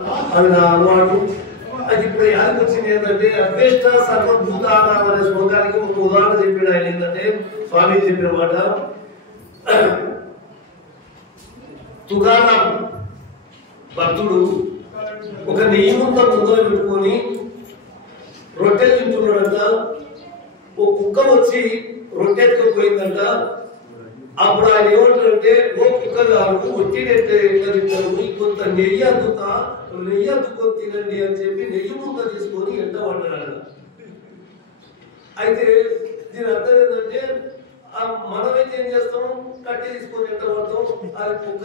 అది నా అలవాటు. అది ఇప్పుడు యాదకి వచ్చింది ఏంటంటే అద్వేష్ట సర్వభూతానాం అనే శ్లోకానికి ఒక ఉదాహరణ చెప్పాడు ఆయన. ఏంటంటే స్వామి చెప్పిన మాట, తుకారాం భక్తుడు ఒక నెయ్యి ముద్ద ముందర పెట్టుకొని రొట్టెలు తింటున్నాడంట. ఓ కుక్క వచ్చి రొట్టె ఎత్తుకుపోయిందంట. అప్పుడు ఆయన ఏమంటారంటే, ఓ కుక్క గారు ఒట్టినట్టే ఎట్లా తింటారు, కొంత నెయ్యి అద్దుకొని తినండి అని చెప్పి నెయ్యి ముద్ద తీసుకొని ఎంట పడ్డాడు. అయితే దీని అర్థం ఏంటంటే మనమైతే ఏం చేస్తాం, కట్టి తీసుకొని ఎంట పడతాం. అది కుక్క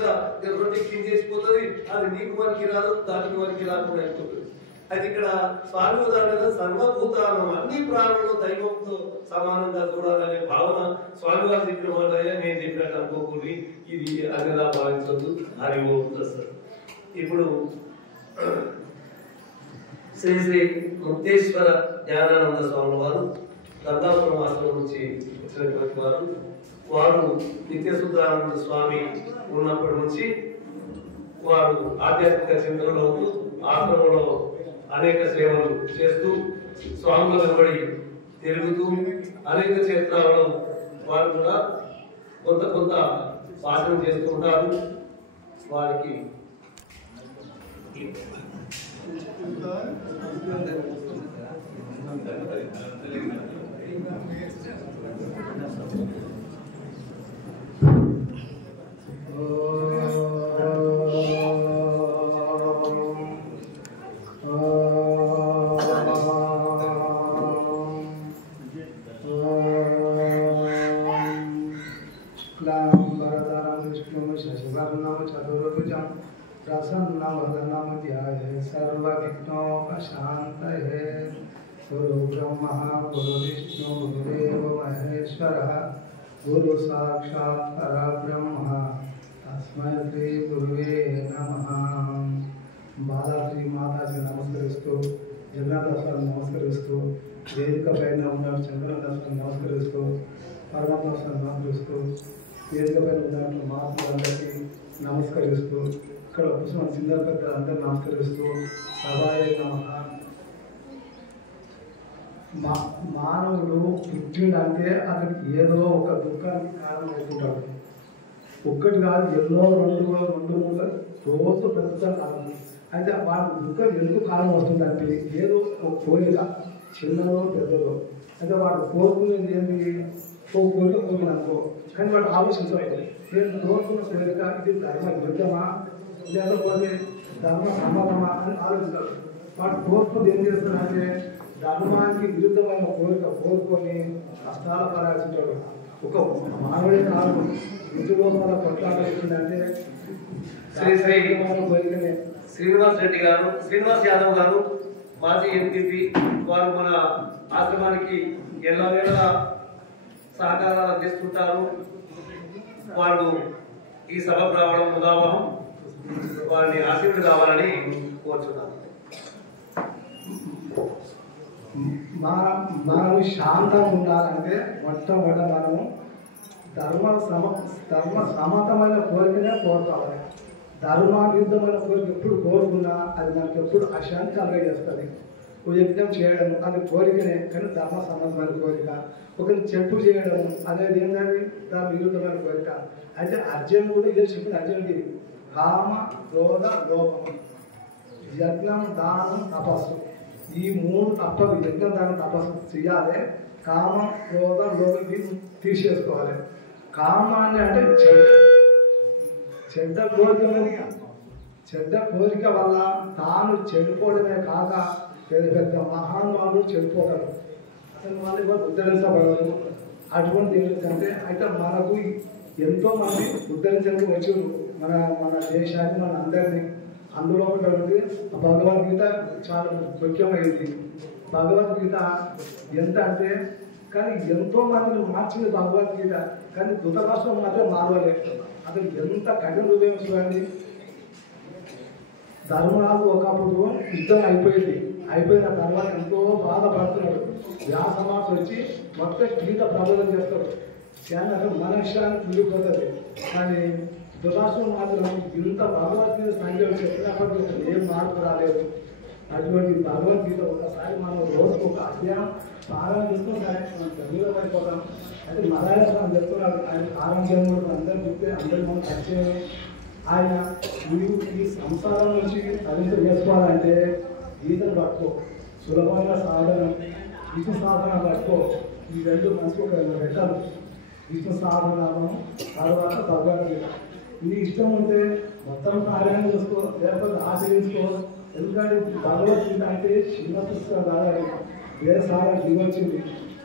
రొట్టె కింద చేసిపోతుంది, అది నీకు వరకు రాదు, దానికి వరకు రాకుండా అయిపోతుంది. అది ఇక్కడ స్వామి ఉదాహరణ సర్వభూతానం, అన్ని ప్రాణులు దైవంతో సమానంగా చూడాలనే భావన స్వామి వారు చెప్పిన మాట. నేను చెప్పినట్టు అనుకోకూడదు, ఇది అదిలా భావించద్దు అని సార్. ఇప్పుడు శ్రీ శ్రీ ముక్తేశ్వర జ్ఞానానంద స్వామి వారు గంగాపురం ఆశ్రమం నుంచి వచ్చినటువంటి వారు నిత్యశుద్ధానంద స్వామి ఉన్నప్పటి నుంచి వారు ఆధ్యాత్మిక చింతనలో ఆశ్రమంలో అనేక సేవలు చేస్తూ స్వాముల వెంబడి తిరుగుతూ అనేక క్షేత్రాలలో వారు కూడా కొంత భాషణ చేస్తూ ఉంటారు. వారికి गुरु ब्रह्मा गुरु विष्णु गुरुदेव महेश्वरः गुरु साक्षात् परब्रह्म तस्मै श्री गुरुवे नमः. బాలాజీ మాతాజీ నమస్కరిస్తూ, జగన్నాథస్వామి నమస్కరిస్తూ, వేదిక పైన ఉన్న చంద్రనాథస్వామి నమస్కరిస్తూ, పరమాత్మస్వామి నమస్కరిస్తూ, వేదిక పైన ఉన్న మహాత్ములందరికీ నమస్కరిస్తూ, ఇక్కడ కూర్చున్న చిన్న పెద్ద అందరూ నమస్కరిస్తూ, సభాయ నమః. మానవుడు పుట్టిందంటే అతనికి ఏదో ఒక దుఃఖానికి కారణం అవుతుంటాడు. ఒక్కటి కాదు, ఎన్నో రెండు మూడు రోజు పెద్ద కాలం. అయితే వాడు దుఃఖం ఎందుకు కాలం వస్తుందంటే ఏదో ఒక కోరిక, చిన్నదో పెద్దదో. అయితే వాడు కోరుకునేది ఏంటి, ఒక కోరిక కోరిననుకో, కానీ వాడు ఆలోచించలేదు. నేను కోరుకున్న కోరిక ఇది ధర్మ విరుద్ధమా లేకపోతే ధర్మ సమ్మతమా అని ఆలోచిస్తాడు. వాడు కోరుకుని ఏం చేస్తున్నాడంటే ధర్మానికి విరుద్ధమైన కోరిక కోరుకొని కష్టాల పరాల్సింటాడు. ఒక మానవుడే కాదు, ఋతులోపల కొట్లాడుతుందంటే శ్రీనివాస్ రెడ్డి గారు, శ్రీనివాస్ యాదవ్ గారు, మాజీ ఎంపీపీ, వారు మన ఆశ్రమానికి ఎల్లవేళ సహకారాలు అందిస్తుంటారు. వాళ్ళు ఈ సభకు రావడం ముదావహం, వారిని ఆశీర్వాదం కావాలని కోరుచున్నాను. మనము శాంతంగా ఉండాలంటే మొట్టమొదట మనము ధర్మ సమతమైన కోరికనే కోరుకోవాలి. ధర్మావిరుద్ధమైన కోరిక ఎప్పుడు కోరుకున్నా అది మనకు ఎప్పుడు అశాంతి కలగజేస్తుంది. ఒక యజ్ఞం చేయడం అది కోరికనే, కానీ ధర్మ సంబంధమైన కోరిక. ఒకరిని చెప్పు చేయడం అనేది ఏంటంటే ధర్మ విరుద్ధమైన కోరిక. అయితే అర్జునుడు కూడా ఇదే చెప్పిన అర్జునుడికి కామ క్రోధ లోపం, యజ్ఞం దానం తపస్సు, ఈ మూడు తప్పదు. యజ్ఞం దానం తపస్సు చేయాలి. కామం క్రోధం లోపం తీసేసుకోవాలి. కామాన్ని అంటే చెడ్డ కోరిక వల్ల తాను చెడిపోవడమే కాక పెద్ద మహానుభావులు చెడిపోగలరు, అసలు వాళ్ళు కూడా ఉద్ధరించబడరు. అటువంటి ఏంటంటే అయితే మనకు ఎంతోమంది ఉద్ధరించడానికి వచ్చారు మన దేశాన్ని, మన అందరినీ. అందులో ఒకటి భగవద్గీత చాలా ముఖ్యమైనది. భగవద్గీత ఎంత అంటే కానీ ఎంతో మందిని మార్చింది భగవద్గీత, కానీ ధృతరాష్ట్రం మాత్రం మారలేదు. అసలు ఎంత కఠిన హృదయం చూడండి. ధర్మరాజు ఒకప్పుడు యుద్ధం అయిపోయిన తర్వాత ఎంతో బాధపడుతున్నాడు. వ్యాసమాసం వచ్చి మొత్తం గీత ప్రబోధం చేస్తాడు. మనశ్శాన్ని తిరిగిపోతుంది. కానీ దురాశ్రం మాత్రం ఇంత భగవద్గీత సంఖ్యలు చెప్పినప్పటికీ ఏం మార్పు మాట్లాడదు. అటువంటి భగవద్గీత ఒకసారి మనం రోజుకు ఒక అధ్యాయం పారాయణ చేసుకుని సరే మనం చదివిలో పడిపోతాం. అంటే మలయాళం చెప్తున్నారు ఆయన ఆరోగ్యంలో అందరూ చెప్తే అందరూ మనం పరిచయం. ఆయన నీవు ఈ సంసారం నుంచి తరించ చేసుకోవాలంటే గీతను పట్టుకో, సులభమైన సాధన విష్ణు సాధన పట్టుకో. ఈ రెండు మనసుకు ఒక రెక్కలు, విష్ణు సాధనామం తర్వాత భగవద్గీత. నీ ఇష్టం ఉంటే మొత్తం పారాయణ చేసుకో, లేకపోతే ఆచరించుకో. ఎందుకంటే భగవద్గీత అంటే చిన్న పుస్తకం కాదు, వేరే సారం దిగొచ్చింది.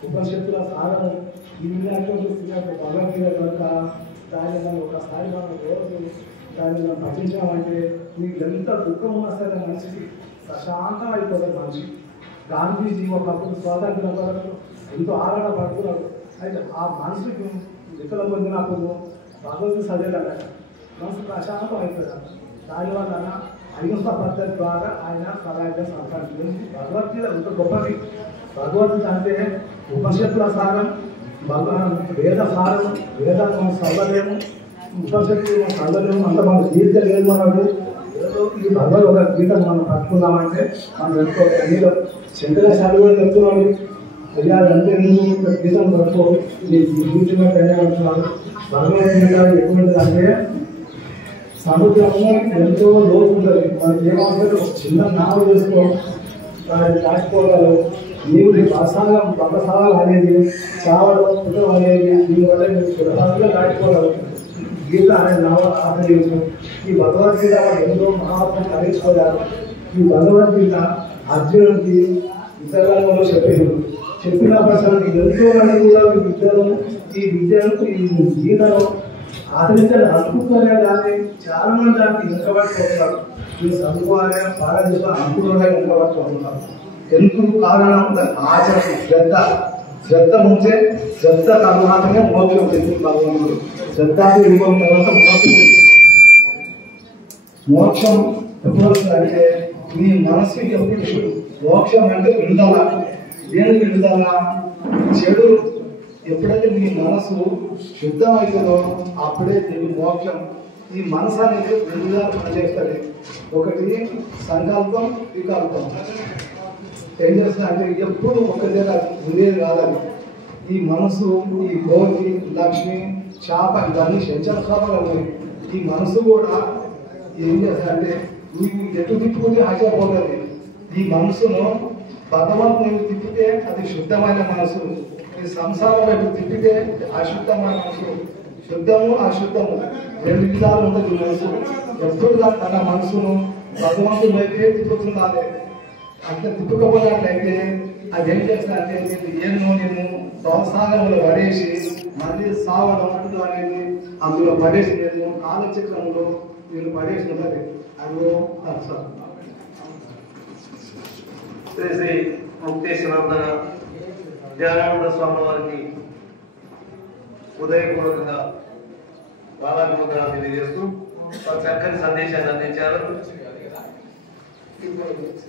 ఉపనిషత్తుల సారము ఇన్నటువంటి భగవద్గీత కనుక దాన్ని మనం ఒకసారి మనం రోజు దాన్ని మనం పఠించామంటే నీకు ఎంత దుఃఖం ఉన్నా సరే మనిషికి ప్రశాంతం అయిపోతుంది. మనిషి గాంధీజీ ఒకప్పుడు స్వాతంత్రం వరకు ఎంతో ఆరాట పడుతున్నారు. అయితే ఆ మనసుకి విఫలం పొందినప్పుడు భగవద్గీత చదివేదట మనసు ప్రశాంతం అయిపోయాడు. దానివల్ల అహింస పద్ధతి ద్వారా ఆయన సహాయం సంపాదించింది. భగవద్గీత ఎంత గొప్పది. భగవద్గీత అంటే ఉపనిషత్తుల సారం, వేద సారం. వేదాన్ని మనం చదవలేము, ఉపనిషత్తులు మనం చదవలేము, అంత మన జీవితం లేదు. మనకు ఏదో ఈ భగవద్గీతను మనం పట్టుకున్నామంటే మనం ఎంతో కనీలో శంకరాచార్య కూడా చెప్తున్నాడు, అయ్యా అంటే గీతను పట్టుకో నీ జీవితంలో అంటున్నాడు. భగవద్గీత ఎటువంటిది అంటే సముద్రంలో ఎంతో లోతు ఉంటుంది. మనకి ఏమవుతుంది, చిన్న నావ చేసుకో దాన్ని దాచుకోగలరు. నీవు బలసాగం అనేది చావడం పుట్టడం అనేది దీనివల్ల మీరు సులభంగా దాచుకోగలరు. గీత అనే నావ ఆశ్రయించు. ఈ భగవద్గీత ఎంతో మహాత్ములు కలిగిపోయారు. ఈ భగవద్గీత అర్జునుడికి ఇతరులలో చెప్పిన ప్రసంగి ఎంతో మంది కూడా ఈ విద్యను ఈ గీతను ఆచరించాలి అనుకుంటున్నా కానీ చాలా మంది దానికి వెనుకబడిపోతున్నారు. ఈ చదువుకోవాలి పారాయణ అనుకుంటున్నా వెనుకబడిపోతున్నారు. ఎందుకు కారణం ఆచరణ శ్రద్ధ ఉంటే శ్రద్ధ తర్వాతనే మోక్షం చెప్పింది భగవంతుడు. శ్రద్ధకు ఇవ్వడం తర్వాత మోక్షం ఎప్పుడు వస్తుందంటే మీ మనసుకి ఎప్పుడు మోక్షం అంటే విడుదల. దేనికి విడుదల? చెడు ఎప్పుడైతే మీ మనసు శుద్ధమవుతుందో అప్పుడే నీకు మోక్షం. ఈ మనసు అనేది రెండుగా పనిచేస్తుంది. ఒకటి సంకల్పం, వికల్పం. ఏం చేస్తుంది అంటే ఎప్పుడు ఒక దగ్గర ఉండేది కాదని. ఈ మనసు, ఈ గోగి, లక్ష్మి, చేప ఇవన్నీ శంచల చేపలు. ఈ మనసు కూడా ఏం చేస్తుందంటే నీకు ఎటు తిప్పుకుంటే ఆశపోతుంది. ఈ మనసును భగవంతుని తిప్పితే అది శుద్ధమైన మనసు, ఈ సంసారం వైపు తిప్పితే అశుద్ధమైన మనసు. శుద్ధము అశుద్ధము రెండు విధాలు ఉంటుంది ఈ మనసు. ఎప్పుడు తన మనసును భగవంతుని వైపే తిప్పుతుండాలి. అంత తిప్పుకపోయినట్లయితే అది ఏం చేస్తానంటే ఎన్నో నేను ప్రోత్సాహంలో పడేసి మళ్ళీ సావడం అనేది అందులో పడేసి నేను కాలచక్రంలో నేను పడేసినది. అదో అర్థం. శ్రీ ముక్తేశ్వర ధ్యానానంద స్వామి వారికి ఉదయపూర్వకంగా బాలాభిముఖాలు తెలియజేస్తూ చక్కని సందేశాన్ని అందించారు.